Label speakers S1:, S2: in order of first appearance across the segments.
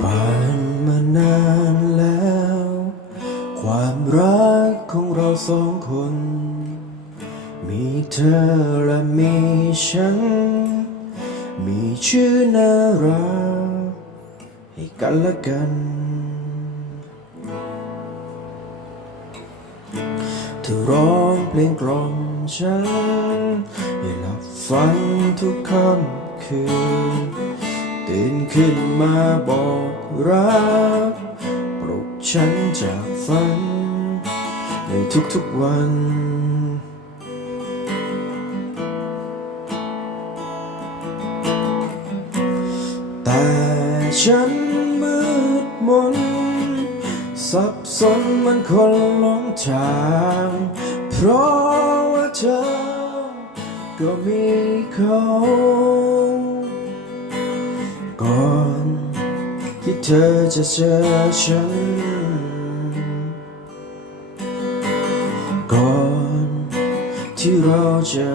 S1: ผ่านมานานแล้ว ความรักของเราสองคน มีเธอและมีฉัน มีชื่อน่ารักให้กันและกันเธอร้องเพลงกล่อมฉันให้หลับฝันทุกค่ำคืนตื่นขึ้นมาบอก รักปลุกฉันจากฝัน ในทุกๆวัน แต่ฉันมืดมน สับสนเหมันคนหลงทาง เพราะว่าเธอ ก็มีเขาก่อน เธอจะเจอฉัน ก่อนที่เราจะ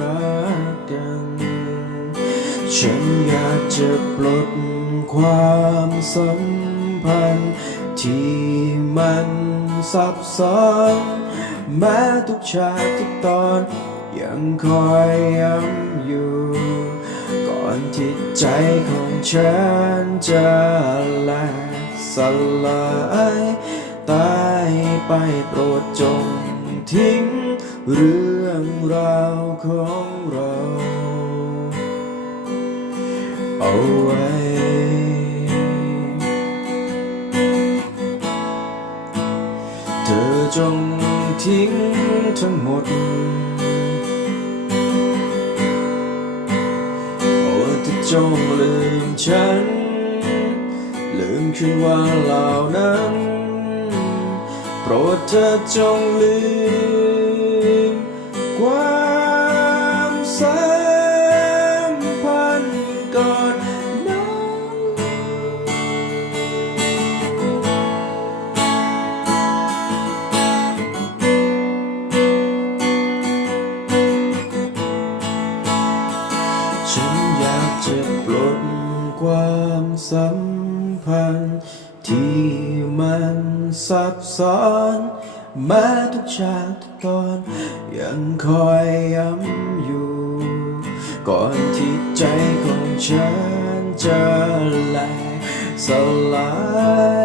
S1: รักกัน ฉันอยากจะปลดความสัมพันธ์ที่มันซับซ้อนแม้ทุกฉากทุกตอนยังคอยย้ำ อยู่ก่อนที่ใจของฉันจะแหลกสลายตายไปโปรดจงทิ้งเรื่องราวของเรา เอาไว้ เธอจงทิ้งทั้งหมด จงลืมฉัน ลืมคืนวันเหล่านั้น โปรดเธอจงลืมความสั ฉันอยากจะปลดความสัมพันธ์ ที่มันซับซ้อนแม้ทุกฉากทุกตอน ยังคอยย้ำอยู่ ก่อนที่ใจของฉันจะแหลกสลา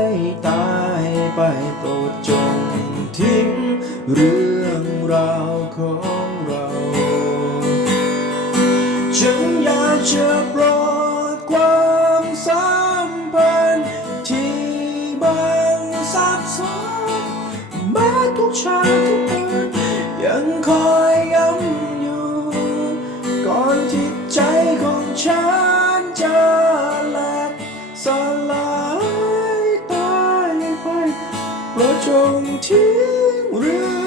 S1: ยตายไปโปรดจงทิ้งเรื่องราวของ บางซับซ้อนแม้ทุกเช้าทุกวันยังคอยย้ำอยู่ ก่อนที่ใจของฉันจะแหลกสลายตายไปเพราะจงทิ้งเรื่อง